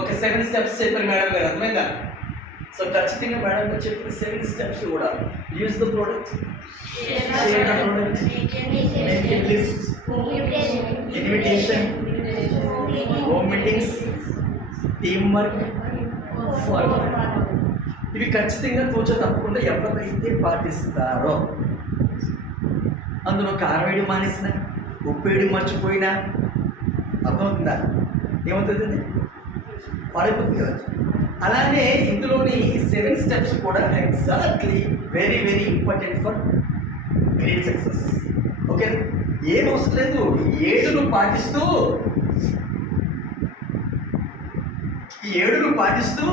ఒక seven steps చెప్పారు madam గారు అర్థమైందా? సో ఖచ్చితంగా మేడం గారు చెప్పిన సెవెన్ స్టెప్స్ కూడా. Use the product share the invitation home meetings team work ఇవి ఖచ్చితంగా తోచో తప్పకుండా ఎవరైతే పాటిస్తారో అందులో కారవేడి మానేసిన ఉప్పేడి మర్చిపోయినా అర్థమవుతుందా? ఏమవుతుంది పాడైపోతుంది కదా అలానే ఇందులోని సెవెన్ స్టెప్స్ కూడా exactly very very important for great success okay ఏం అవసరం లేదు. ఏడును పాటిస్తూ ఈ ఏడును పాటిస్తూ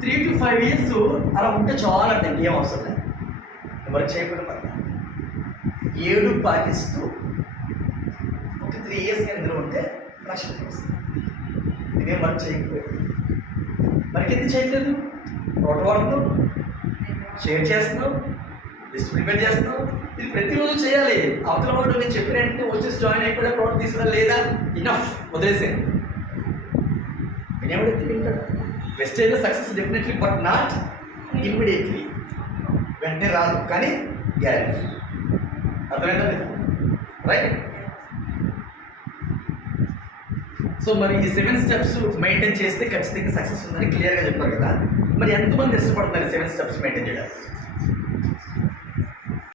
త్రీ టు ఫైవ్ ఇయర్స్ అలా ఉంటే చాలా అంటే ఏం అవసరం లేదు. ఎవరు చేయకుండా ఏడు పాటిస్తూ ఒక త్రీ ఇయర్స్ ఇందులో ఉంటే రక్షణ వస్తుంది. ఇదే వర్క్ చేయకపోయింది మనకి ఎందుకు చేయట్లేదు. ప్రోటోకాల్తో షేర్ చేస్తున్నావు డిస్ట్రిబ్యూట్ చేస్తున్నావు ఇది ప్రతిరోజు చేయాలి. అవతల వాడు నేను చెప్పిన వెంటనే వచ్చేసి జాయిన్ అయిపోయా ప్రోడక్ట్ తీసుకురా లేదా? ఇనఫ్ వదిలేసాను వినేవాడు తింటాడు బెస్ట్ అయితే success definitely but not immediately వెంటనే రాదు. కానీ గ్యారెంటీ అర్థమైందా రైట్ సో మరి ఈ సెవెన్ స్టెప్స్ మెయింటైన్ చేస్తే ఖచ్చితంగా సక్సెస్ ఉందని క్లియర్గా చెప్పారు కదా. మరి ఎంతమంది ఇష్టపడుతున్నారు సెవెన్ స్టెప్స్ మెయింటైన్ చేయడానికి?